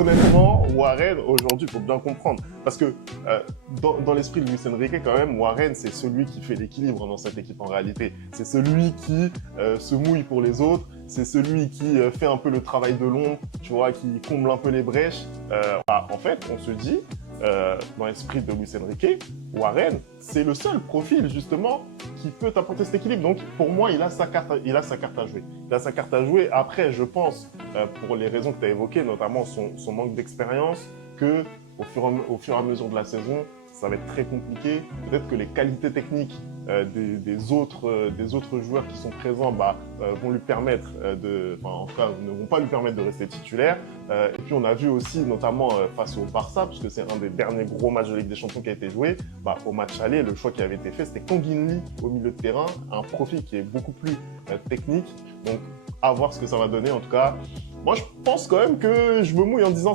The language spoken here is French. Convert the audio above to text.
Honnêtement, Warren, aujourd'hui, il faut bien comprendre. Parce que dans l'esprit de Luis Enrique, quand même, Warren, c'est celui qui fait l'équilibre dans cette équipe en réalité. C'est celui qui se mouille pour les autres. C'est celui qui fait un peu le travail de l'ombre, tu vois, qui comble un peu les brèches. En fait, on se dit, dans l'esprit de Luis Enrique, Warren, c'est le seul profil, justement, qui peut apporter cet équilibre. Donc, pour moi, il a sa carte à jouer. Il a sa carte à jouer. Après, je pense, pour les raisons que tu as évoquées, notamment son manque d'expérience, que au fur et à mesure de la saison, ça va être très compliqué. Peut-être que les qualités techniques des autres joueurs qui sont présents vont lui permettre en tout cas, ne vont pas lui permettre de rester titulaire. Et puis on a vu aussi, notamment face au Barça, puisque c'est un des derniers gros matchs de Ligue des Champions qui a été joué, au match aller, le choix qui avait été fait, c'était Kangin Lee au milieu de terrain, un profil qui est beaucoup plus technique. Donc, à voir ce que ça va donner. En tout cas, moi, je pense quand même que je me mouille en disant